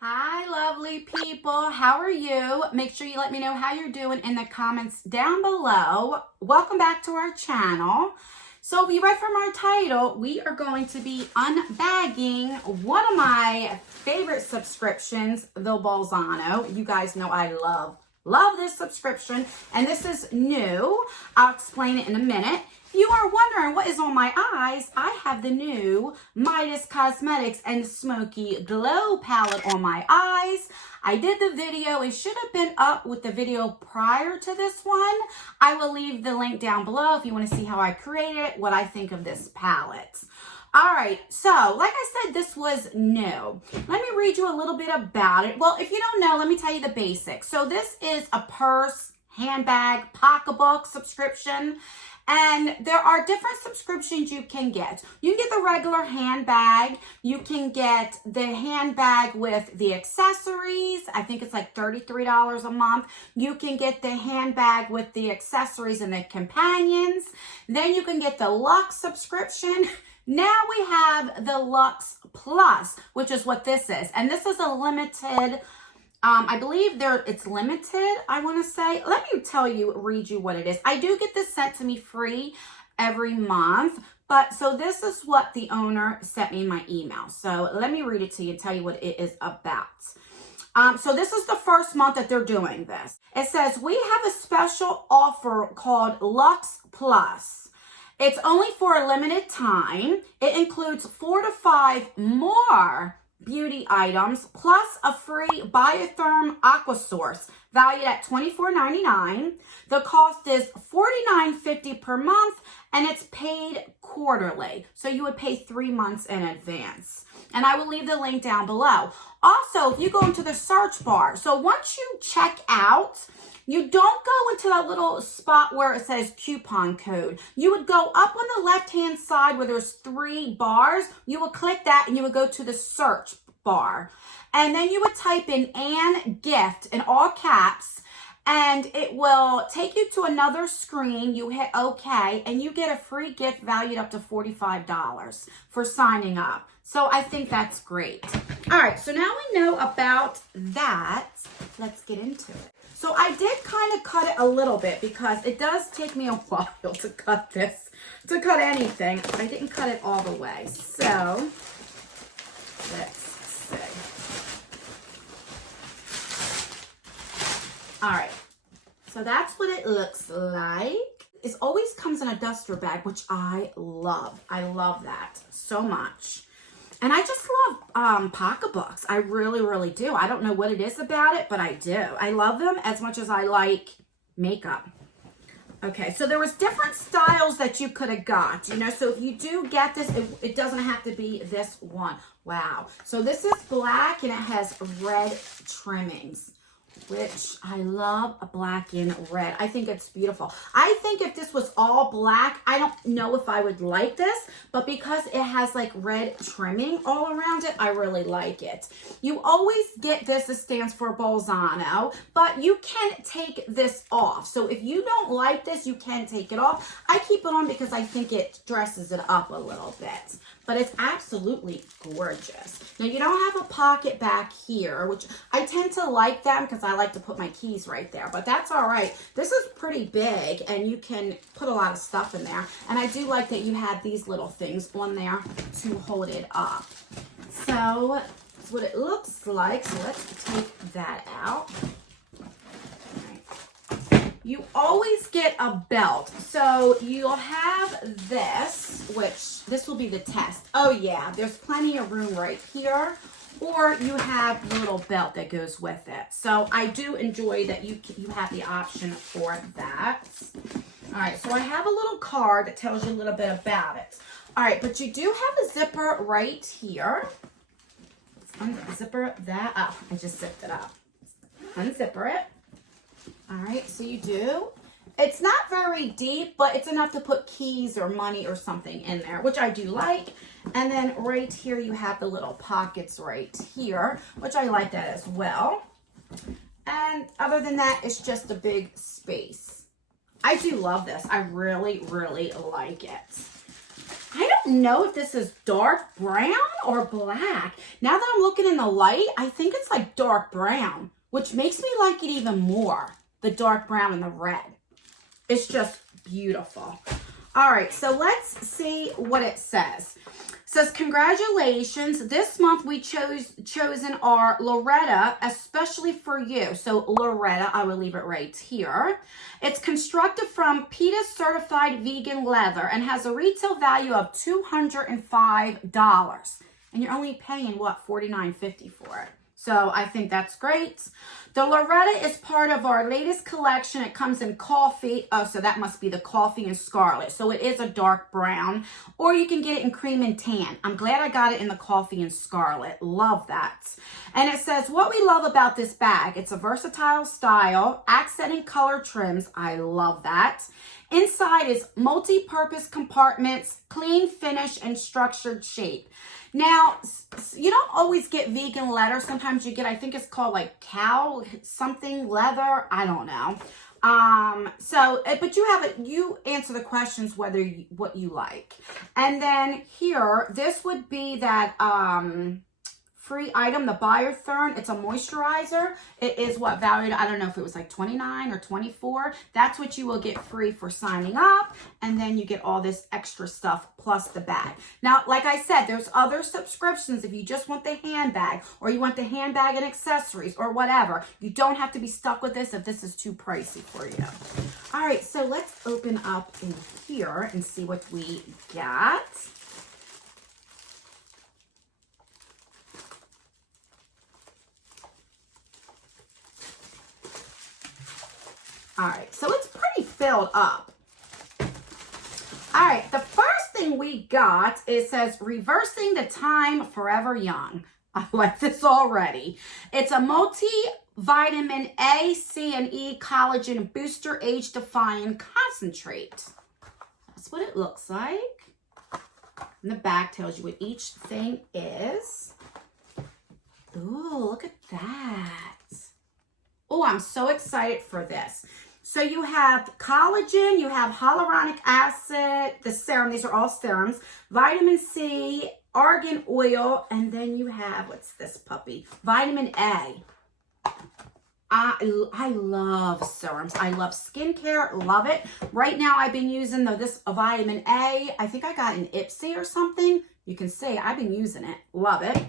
Hi, lovely people. How are you? Make sure you let me know how you're doing in the comments down below. Welcome back to our channel. So if you read from our title, we are going to be unbagging one of my favorite subscriptions, the BOLZANO. You guys know I love this subscription, and this is new. I'll explain it in a minute. If you are wondering what is on my eyes, I have the new Midas Cosmetics and Smoky Glow palette on my eyes. I did the video. It should have been up with the video prior to this one. I will leave the link down below if you want to see how I created it, what I think of this palette. All right, so like I said, this was new. Let me read you a little bit about it. Well, if you don't know, let me tell you the basics. So this is a purse, handbag, pocketbook subscription. And there are different subscriptions you can get. You can get the regular handbag. You can get the handbag with the accessories. I think it's like $33 a month. You can get the handbag with the accessories and the companions. Then you can get the Luxe subscription. Now we have the Luxe Plus, which is what this is. And this is a limited, I believe it's limited, I want to say. Let me read you what it is. I do get this sent to me free every month. But so this is what the owner sent me in my email. So let me read it to you and tell you what it is about. So this is the first month that they're doing this. It says, we have a special offer called Luxe Plus. It's only for a limited time. It includes 4 to 5 more beauty items plus a free Biotherm Aqua Source valued at $24.99. The cost is $49.50 per month and it's paid quarterly. So you would pay 3 months in advance. And I will leave the link down below. Also, if you go into the search bar, so once you check out, you don't go into that little spot where it says coupon code. You would go up on the left-hand side where there's 3 bars. You would click that and you would go to the search bar. And then you would type in "and gift" in all caps, and it will take you to another screen. You hit OK, and you get a free gift valued up to $45 for signing up. So I think that's great. All right, so now we know about that. Let's get into it. So I did kind of cut it a little bit because it does take me a while to cut anything. I didn't cut it all the way. So let's see. All right, so that's what it looks like. It always comes in a duster bag, which I love. I love that so much. And I just love pocketbooks. I really, really do. I don't know what it is about it, but I do. I love them as much as I like makeup. Okay, so there was different styles that you could have got, you know. So if you do get this, it doesn't have to be this one. Wow. So this is black and it has red trimmings, which I love a black and red. I think it's beautiful. I think if this was all black, I don't know if I would like this, but because it has like red trimming all around it, I really like it. You always get this, it stands for BOLZANO, but you can take this off. So if you don't like this, you can take it off. I keep it on because I think it dresses it up a little bit, but it's absolutely gorgeous. Now you don't have a pocket back here, which I tend to like them because I like to put my keys right there, but that's all right. This is pretty big and you can put a lot of stuff in there. And I do like that you have these little things on there to hold it up. So that's what it looks like. So let's take that out. You always get a belt. So you'll have this, which this will be the test. Oh yeah, there's plenty of room right here. Or you have the little belt that goes with it. So I do enjoy that you have the option for that. All right, so I have a little card that tells you a little bit about it. All right, but you do have a zipper right here. Let's unzipper that up. I just zipped it up. Unzipper it. All right, so you do. It's not very deep, but it's enough to put keys or money or something in there, which I do like. And then right here, you have the little pockets right here, which I like that as well. And other than that, it's just a big space. I do love this. I really, really like it. I don't know if this is dark brown or black. Now that I'm looking in the light, I think it's like dark brown, which makes me like it even more. The dark brown and the red. It's just beautiful. All right, so let's see what it says. It says, congratulations. This month we chosen our Loretta, especially for you. So Loretta, I will leave it right here. It's constructed from PETA certified vegan leather and has a retail value of $205. And you're only paying, what, $49.50 for it. So I think that's great. The Loretta is part of our latest collection. It comes in coffee. Oh, so that must be the coffee and scarlet. So it is a dark brown, or you can get it in cream and tan. I'm glad I got it in the coffee and scarlet. Love that. And it says, what we love about this bag, it's a versatile style, accenting color trims. I love that. Inside is multi-purpose compartments, clean finish, and structured shape. Now, you don't always get vegan leather. Sometimes you get, I think it's called like cow something leather. I don't know. But you have it, you answer the questions whether what you like. And then here, this would be that free item, the Biotherm. It's a moisturizer. It is what valued, I don't know if it was like 29 or 24. That's what you will get free for signing up. And then you get all this extra stuff plus the bag. Now, like I said, there's other subscriptions if you just want the handbag or you want the handbag and accessories or whatever. You don't have to be stuck with this if this is too pricey for you. All right, so let's open up in here and see what we got. All right, so it's pretty filled up. All right, the first thing we got, it says, reversing the time forever young. I like this already. It's a multivitamin A, C, and E collagen booster age-defying concentrate. That's what it looks like. And the back tells you what each thing is. Ooh, look at that. Oh, I'm so excited for this. So you have collagen, you have hyaluronic acid, the serum, these are all serums, vitamin C, argan oil, and then you have, what's this puppy? Vitamin A. I love serums. I love skincare, love it. Right now I've been using this vitamin A. I think I got an Ipsy or something. You can see I've been using it. Love it.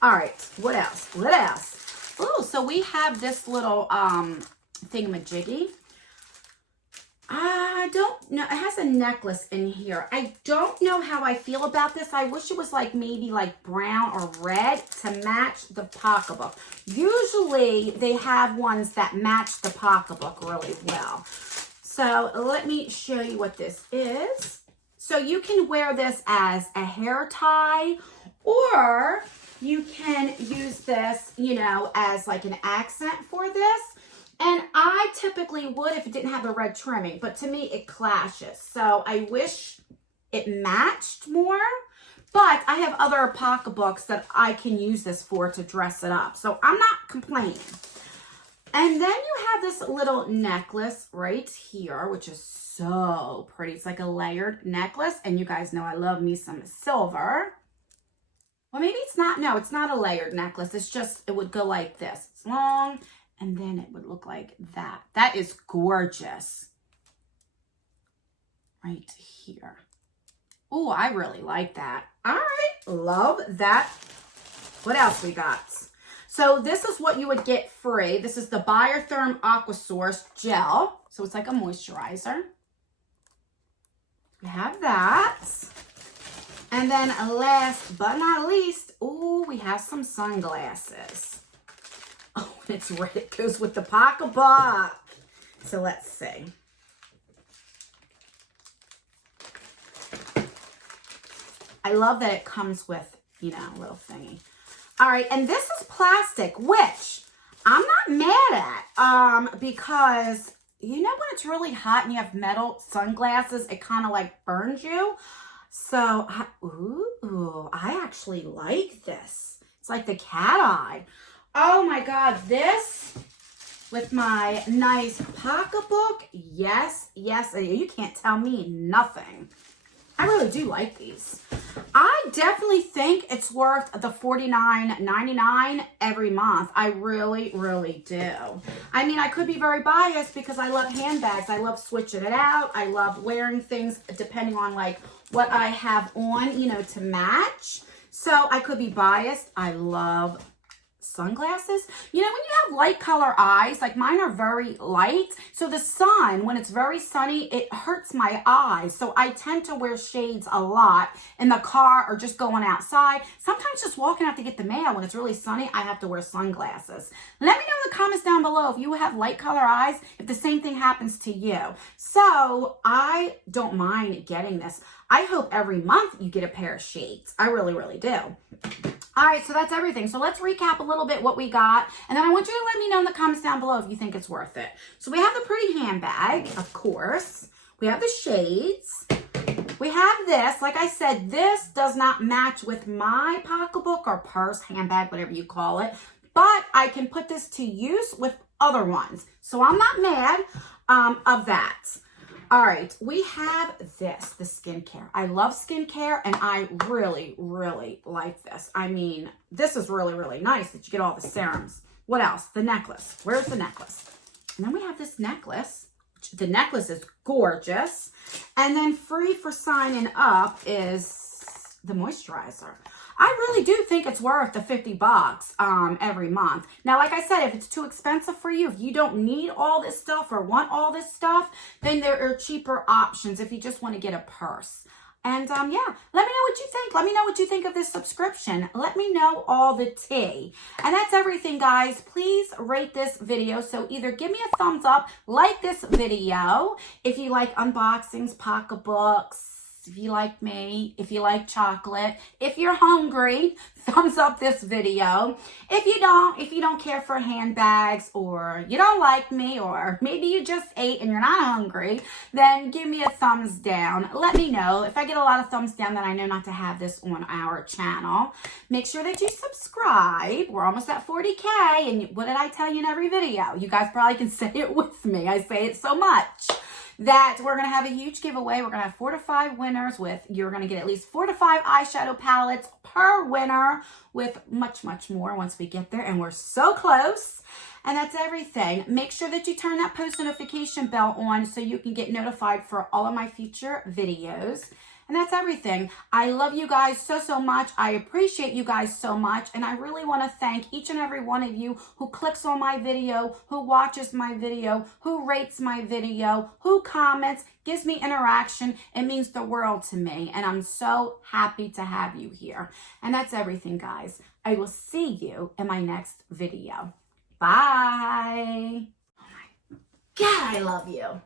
All right, what else? What else? Oh, so we have this little thingamajiggy. I don't know. It has a necklace in here. I don't know how I feel about this. I wish it was like maybe like brown or red to match the pocketbook. Usually they have ones that match the pocketbook really well. So let me show you what this is. So you can wear this as a hair tie, or you can use this, you know, as like an accent for this. And I typically would if it didn't have a red trimming, but to me it clashes. So I wish it matched more, but I have other pocketbooks that I can use this for to dress it up. So I'm not complaining. And then you have this little necklace right here, which is so pretty. It's like a layered necklace. And you guys know I love me some silver. Well, maybe it's not. No, it's not a layered necklace. It's just, it would go like this. It's long. And then it would look like that. That is gorgeous. Right here. Oh, I really like that. All right, love that. What else we got? So this is what you would get free. This is the Biotherm Aqua Source Gel. So it's like a moisturizer. We have that. And then last but not least, oh, we have some sunglasses. Oh, it's red. It goes with the pocketbook. So let's see. I love that it comes with, you know, a little thingy. All right, and this is plastic, which I'm not mad at because, you know, when it's really hot and you have metal sunglasses, it kind of like burns you. So, I actually like this. It's like the cat eye. Oh my God, this with my nice pocketbook. Yes, yes, you can't tell me nothing. I really do like these. I definitely think it's worth the $49.99 every month. I really, really do. I mean, I could be very biased because I love handbags. I love switching it out. I love wearing things depending on like what I have on, you know, to match. So I could be biased. I love sunglasses. You know, when you have light color eyes, like mine are very light, so the sun, when it's very sunny, it hurts my eyes. So I tend to wear shades a lot in the car or just going outside. Sometimes just walking out to get the mail when it's really sunny, I have to wear sunglasses. Let me know in the comments down below if you have light color eyes, if the same thing happens to you. So I don't mind getting this. I hope every month you get a pair of shades. I really, really do. All right, so that's everything. So let's recap a little bit what we got. And then I want you to let me know in the comments down below if you think it's worth it. So we have the pretty handbag, of course. We have the shades. We have this. Like I said, this does not match with my pocketbook or purse, handbag, whatever you call it. But I can put this to use with other ones. So I'm not mad of that. All right, we have this, the skincare. I love skincare, and I really, really like this. I mean, this is really, really nice that you get all the serums. What else? The necklace. Where's the necklace? And then we have this necklace. The necklace is gorgeous. And then free for signing up is the moisturizer. I really do think it's worth the $50 every month. Now, like I said, if it's too expensive for you, if you don't need all this stuff or want all this stuff, then there are cheaper options if you just want to get a purse. And yeah, let me know what you think. Let me know what you think of this subscription. Let me know all the tea. And that's everything, guys. Please rate this video. So either give me a thumbs up, like this video, if you like unboxings, pocketbooks, if you like me, if you like chocolate, if you're hungry, thumbs up this video. If you don't care for handbags, or you don't like me, or maybe you just ate and you're not hungry, then give me a thumbs down. Let me know. If I get a lot of thumbs down, then I know not to have this on our channel. Make sure that you subscribe. We're almost at 40K, and what did I tell you in every video? You guys probably can say it with me. I say it so much. That we're going to have a huge giveaway. We're going to have 4 to 5 winners you're going to get at least 4 to 5 eyeshadow palettes per winner, with much, much more once we get there. And we're so close. And that's everything. Make sure that you turn that post notification bell on so you can get notified for all of my future videos. And that's everything. I love you guys so, so much. I appreciate you guys so much. And I really want to thank each and every one of you who clicks on my video, who watches my video, who rates my video, who comments, gives me interaction. It means the world to me. And I'm so happy to have you here. And that's everything, guys. I will see you in my next video. Bye. Oh my God, I love you.